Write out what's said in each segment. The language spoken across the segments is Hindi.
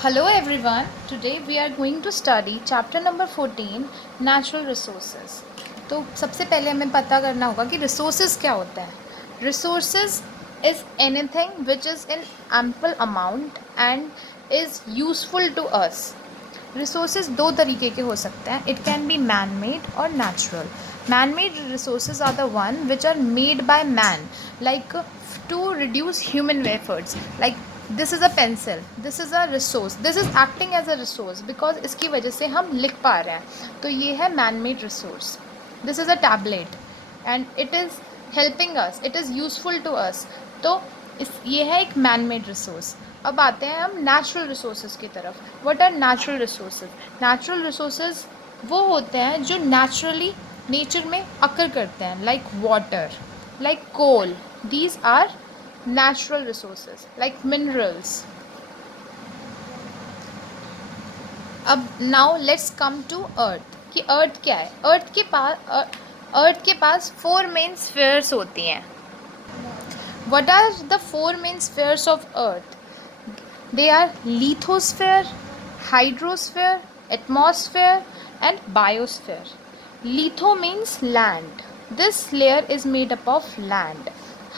Hello everyone. Today we are going to study chapter number 14 natural resources. तो सबसे पहले हमें पता करना होगा कि resources क्या होता है. Resources is anything which is in ample amount and is useful to us. Resources दो तरीके के हो सकते हैं. It can be man-made or natural. Man-made resources are the one which are made by man, like to reduce human efforts. Like this is a pencil, this is a resource, this is acting as a resource because इसकी वजह से हम लिख पा रहे हैं. तो ये है man made resource. This is a tablet and it is helping us, it is useful to us. तो ये है एक मैन मेड रिसोर्स. अब आते हैं हम नेचुरल रिसोर्सेज की तरफ. What are natural resources? Natural resources वो होते हैं जो नेचुरली नेचर में अकर करते हैं, like water, like coal. These are natural resources like minerals. अब now let's come to earth कि earth क्या है. earth के पास four main spheres होती हैं. What are the four main spheres of earth? They are lithosphere, hydrosphere, atmosphere and biosphere. Litho means land. This layer is made up of land.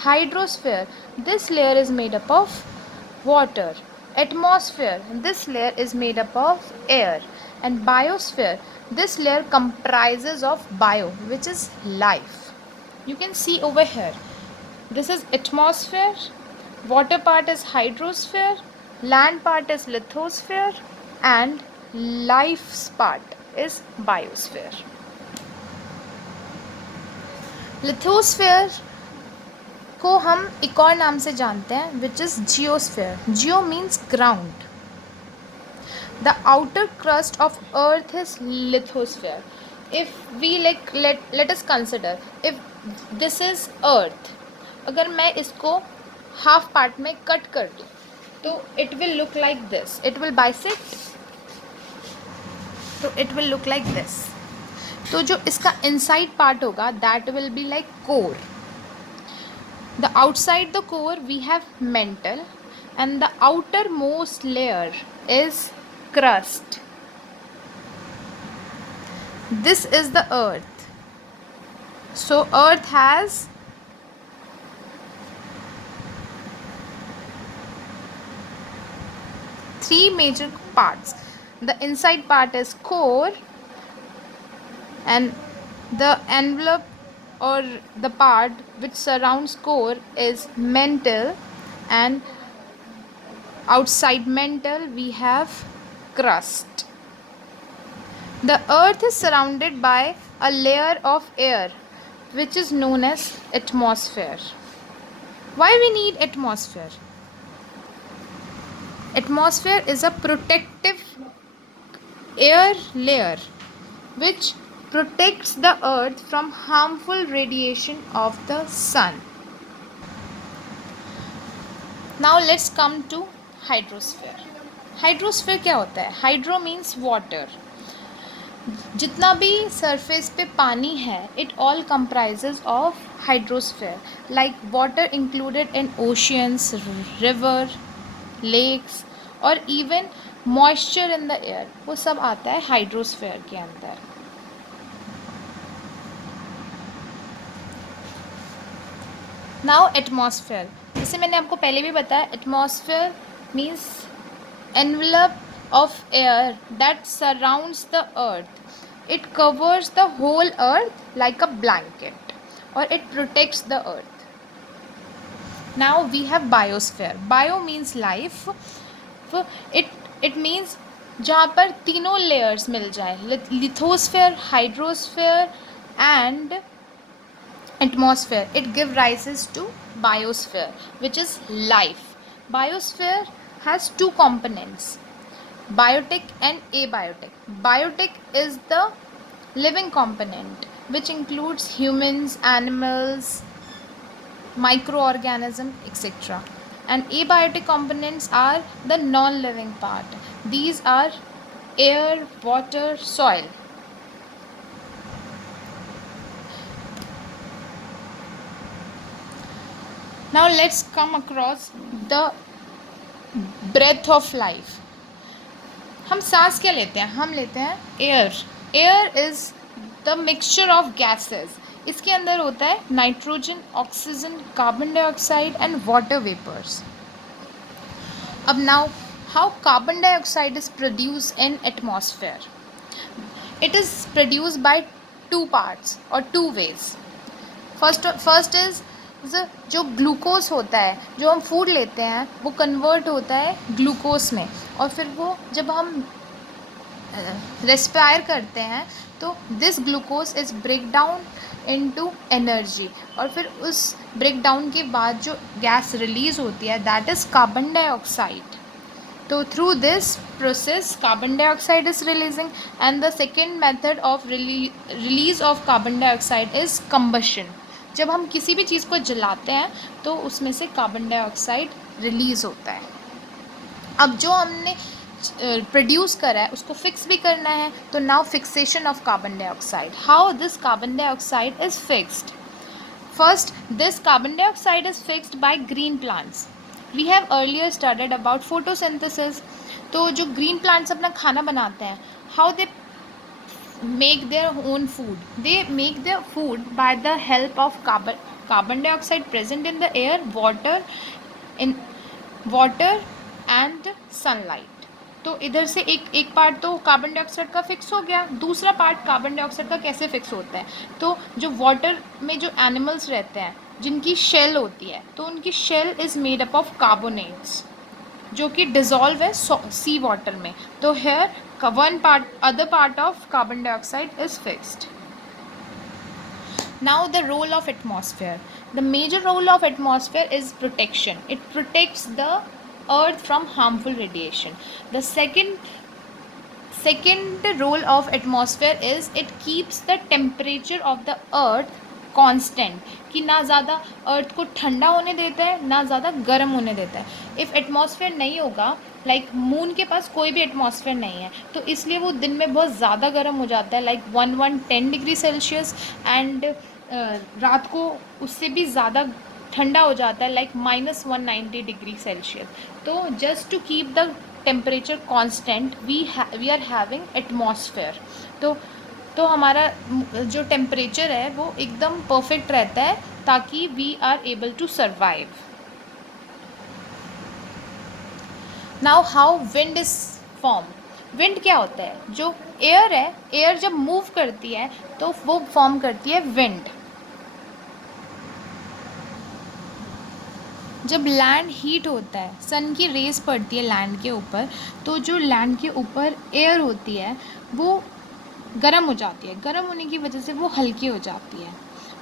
Hydrosphere, this layer is made up of water. Atmosphere, this layer is made up of air. And biosphere, this layer comprises of bio, which is life. You can see over here, this is atmosphere, water part is hydrosphere, land part is lithosphere and life's part is biosphere. Lithosphere को हम एक और नाम से जानते हैं which is geosphere. Geo means ground. The outer crust of earth is lithosphere. If we like let us consider if this is earth, अगर मैं इसको हाफ पार्ट में कट कर दूँ तो it will look like this. It will bisect, तो it will look like this. तो जो इसका इनसाइड पार्ट होगा that will be like core. The outside the core we have mantle and the outermost layer is crust. This is the earth. So earth has three major parts. The inside part is core and the envelope or the part which surrounds core is mantle, and outside mantle we have crust. The earth is surrounded by a layer of air which is known as atmosphere. Why we need atmosphere? Atmosphere is a protective air layer which protects the earth from harmful radiation of the sun. Now let's come to hydrosphere. Hydrosphere क्या होता है? Hydro means water. जितना भी सरफेस पे पानी है it all comprises of hydrosphere, like water included in oceans, river, lakes और even moisture in the air, वो सब आता है हाइड्रोस्फीयर के अंदर. नाउ एटमॉस्फेयर, जैसे मैंने आपको पहले भी बताया, atmosphere means envelope of air that surrounds the earth. It covers the whole earth like a blanket or it protects the earth. Now we have biosphere. Bio means life. It means जहाँ पर तीनों layers मिल जाए, lithosphere, hydrosphere and atmosphere. It gives rises to biosphere which is life. Biosphere has two components, biotic and abiotic. Biotic is the living component which includes humans, animals, microorganisms, etc. And abiotic components are the non-living part. These are air, water, soil. Now let's come across the breath of life. हम सांस क्या लेते हैं? हम लेते हैं air. Air is the mixture of gases. इसके अंदर होता है nitrogen, oxygen, carbon dioxide and water vapours. अब now, how carbon dioxide is produce in atmosphere? It is produce by two parts और टू वेज. फर्स्ट इज़ जो ग्लूकोज होता है, जो हम फूड लेते हैं, वो कन्वर्ट होता है ग्लूकोज में, और फिर वो जब हम रेस्पायर करते हैं तो this glucose is break down into energy, और फिर उस ब्रेक डाउन के बाद जो गैस रिलीज़ होती है दैट इज़ कार्बन डाइऑक्साइड. तो through this process carbon dioxide is releasing. And the second method of release of carbon dioxide is combustion. जब हम किसी भी चीज़ को जलाते हैं तो उसमें से कार्बन डाइऑक्साइड रिलीज़ होता है. अब जो हमने प्रोड्यूस करा है उसको फिक्स भी करना है, तो now fixation of carbon dioxide. How this carbon dioxide is fixed? First, this carbon dioxide is fixed by green plants. We have earlier studied about photosynthesis. तो जो ग्रीन प्लांट्स अपना खाना बनाते हैं, how they make their own food? They make their food by the help of carbon dioxide present in the air, water and sunlight. तो इधर से एक पार्ट तो कार्बन डाइऑक्साइड का फिक्स हो गया. दूसरा पार्ट कार्बन डाइऑक्साइड का कैसे फिक्स होता है? तो जो वाटर में जो एनिमल्स रहते हैं जिनकी शेल होती है, तो उनकी shell is made up of carbonates जो कि डिज़ोल्व है सी वाटर में. तो here other part of carbon dioxide is fixed. Now the role of atmosphere. The major role of atmosphere is protection. It protects the earth from harmful radiation. The second role of atmosphere is it keeps the temperature of the earth constant, कि ना ज़्यादा अर्थ को ठंडा होने देता है ना ज़्यादा गर्म होने देता है. इफ़ एटमॉस्फेयर नहीं होगा, लाइक मून के पास कोई भी एटमॉस्फेयर नहीं है, तो इसलिए वो दिन में बहुत ज़्यादा गर्म हो जाता है, लाइक 1110 डिग्री सेल्सियस, एंड रात को उससे भी ज़्यादा ठंडा हो जाता है, लाइक -190 डिग्री सेल्सियस. तो just to keep the temperature constant we are having atmosphere. तो हमारा जो टेम्परेचर है वो एकदम परफेक्ट रहता है ताकि we are able to survive. Now how wind is form. Wind क्या होता है? जो एयर है, एयर जब मूव करती है तो वो फॉर्म करती है विंड. जब लैंड हीट होता है, सन की रेस पड़ती है लैंड के ऊपर, तो जो लैंड के ऊपर एयर होती है वो गर्म हो जाती है. गर्म होने की वजह से वो हल्की हो जाती है,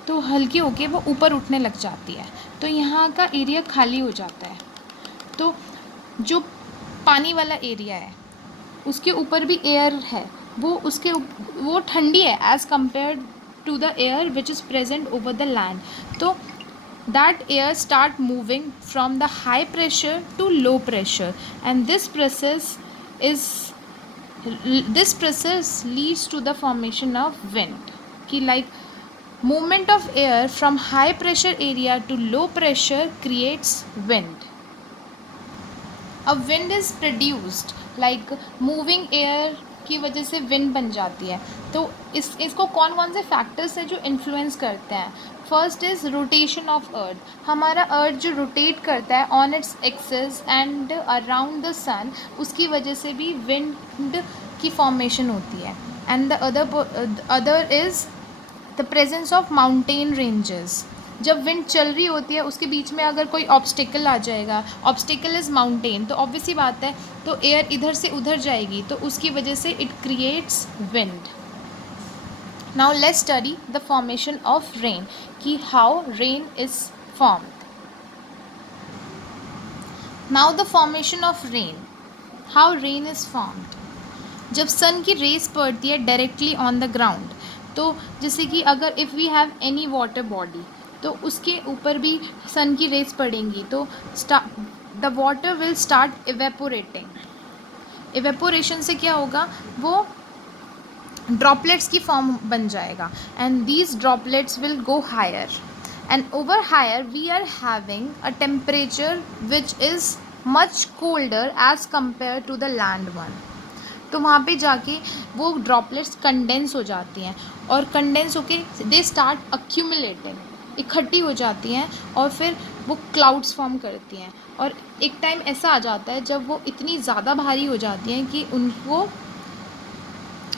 तो हल्की होके वो ऊपर उठने लग जाती है, तो यहाँ का एरिया खाली हो जाता है. तो जो पानी वाला एरिया है उसके ऊपर भी एयर है, वो ठंडी है as compare to the air which is present over the land. तो that air start moving from the high pressure to low pressure, and this process leads to the formation of wind. कि like movement of air from high pressure area to low pressure creates wind. अब wind is produced like moving air की वजह से विंड बन जाती है. तो इसको कौन से फैक्टर्स हैं जो इन्फ्लुएंस करते हैं? First is rotation of earth. हमारा अर्थ जो रोटेट करता है on its axis and around the sun, उसकी वजह से भी विंड की फॉर्मेशन होती है. And the other is the presence of mountain ranges. जब विंड चल रही होती है उसके बीच में अगर कोई ऑब्स्टिकल आ जाएगा, ऑब्स्टिकल इज़ माउंटेन, तो ऑब्वियसली बात है तो एयर इधर से उधर जाएगी, तो उसकी वजह से it creates wind. Now let's study the formation of rain, कि how rain is formed. Now the formation of rain, how rain is formed. जब सन की रेस पड़ती है डायरेक्टली ऑन द ग्राउंड, तो जैसे कि अगर if we have any water body, तो उसके ऊपर भी सन की रेस पड़ेंगी, तो the water will start evaporating. Evaporation से क्या होगा? वो ड्रॉपलेट्स की फॉर्म बन जाएगा, and these droplets will go higher, and over higher we are having a temperature which is much colder as compare to the land one. तो वहाँ पे जाके वो ड्रॉपलेट्स कंडेंस हो जाती हैं और कंडेंस होके दे स्टार्ट अक्यूमुलेटिंग, इकट्ठी हो जाती हैं और फिर वो क्लाउड्स फॉर्म करती हैं। और एक टाइम ऐसा आ जाता है जब वो इतनी ज़्यादा भारी हो जाती हैं कि उनको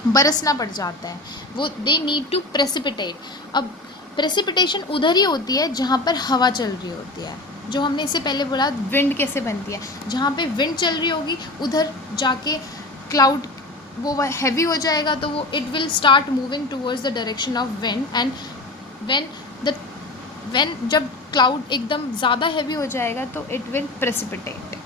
बरसना पड़ जाता है, वो दे नीड टू प्रेसिपिटेट। अब प्रेसिपिटेशन उधर ही होती है जहाँ पर हवा चल रही होती है, जो हमने इससे पहले बोला विंड कैसे बनती है, जहाँ पे विंड चल रही होगी उधर जाके क्लाउड वो हैवी हो जाएगा, तो वो it will start moving towards the direction of wind. And when the when जब क्लाउड एकदम ज़्यादा हैवी हो जाएगा तो it will precipitate.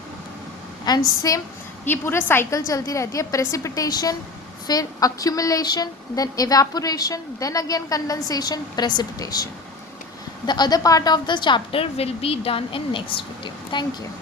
And same ये पूरा साइकिल चलती रहती है, प्रेसिपिटेशन, फिर accumulation, then evaporation, then again condensation, precipitation. The other part of the chapter will be done in next video. Thank you.